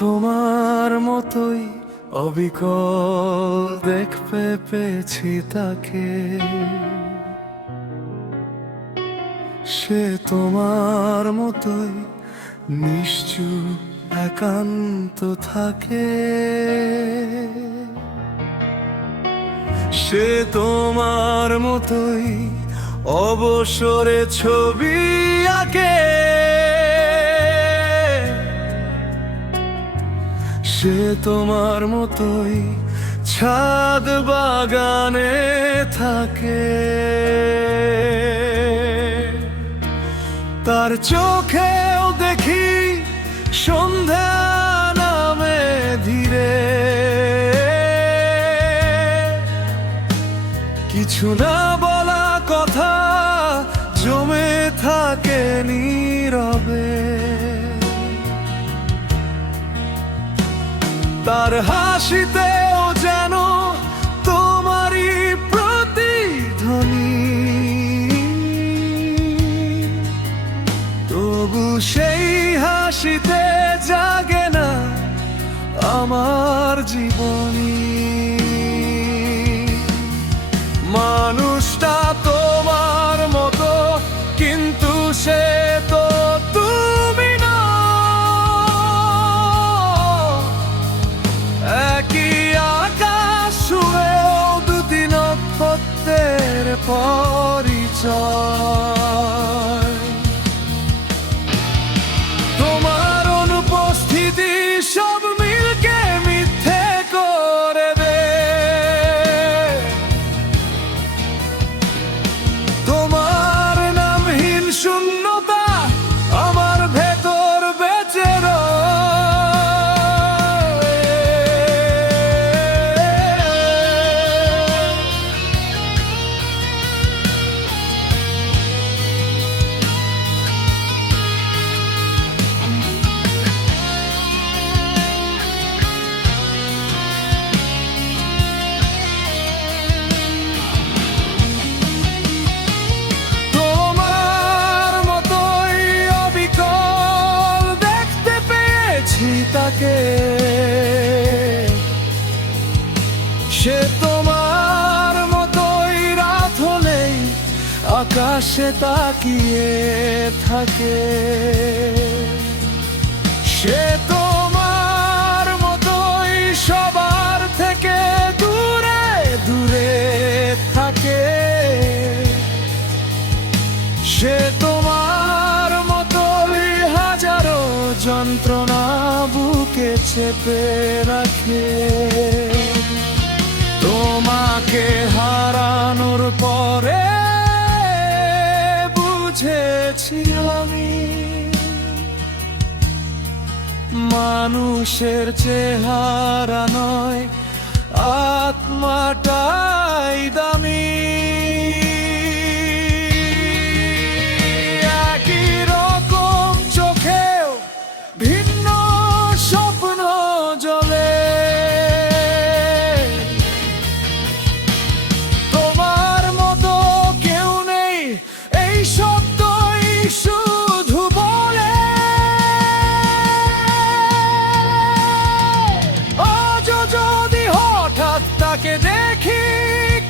তোমার মতোই অবিকল দেখতে পেয়েছি তাকে, সে তোমার মতোই নিশ্চুপ একান্ত থাকে। সে তোমার মতোই অবসরে ছবি আঁকে, সে তোমার মতোই ছাদ বাগানে থাকে। তার চোখেও দেখি সন্ধ্যা নামে ধীরে, কিছু না বলা কথা জমে থাকে নীরবে। তার হাসিতেও যেন তোমারই প্রতিধ্বনি, তবু সেই হাসিতে জাগে না আমার জীবনী। মানুষটা তোমার মতো, কিন্তু সে তো তুমি না। একই আকাশ ছুঁয়েও দুটি নক্ষত্রের পরিচয়। তোমার অনুপস্থিতি সব মিলকে মিথ্যে করে দে। তোমার নামহীন শূন্যতা আমার ভেতর বেঁচে রয়। তোমার মতোই অবিকল দেখতে পেয়েছি তাকে, সে তোমার মতোই রাত হলেই আকাশে তাকিয়ে থাকে। সে তোমার মতোই সবার থেকে দূরে দূরে থাকে। সে তোমার মতোই হাজারো যন্ত্রণা বুকে চেপে রাখে। তোমাকে হারানোর পরে বুঝেছি আমি, মানুষের চেহারা নয় আত্মাটাই দামি। একই রকম চোখেও ভিন্ন স্বপ্ন জ্বলে। তোমার মতো কেউ নেই এই শব্দই শুধু বলে। আজ যদি হঠাৎ তাকে দেখি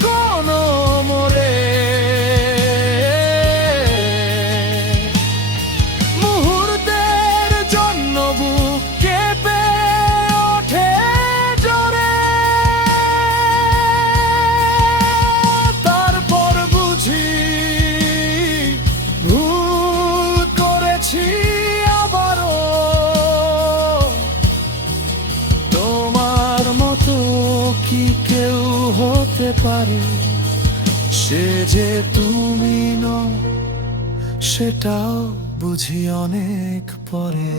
কোনো মোড়ে, মুহূর্তের জন্য বুক কেঁপে ওঠে জোরে। তারপর বুঝি ভুল করেছি আবারও। তোমার মতো কি কেউ হতে পারে? সে যে তুমি নও সেটাও বুঝি অনেক পরে।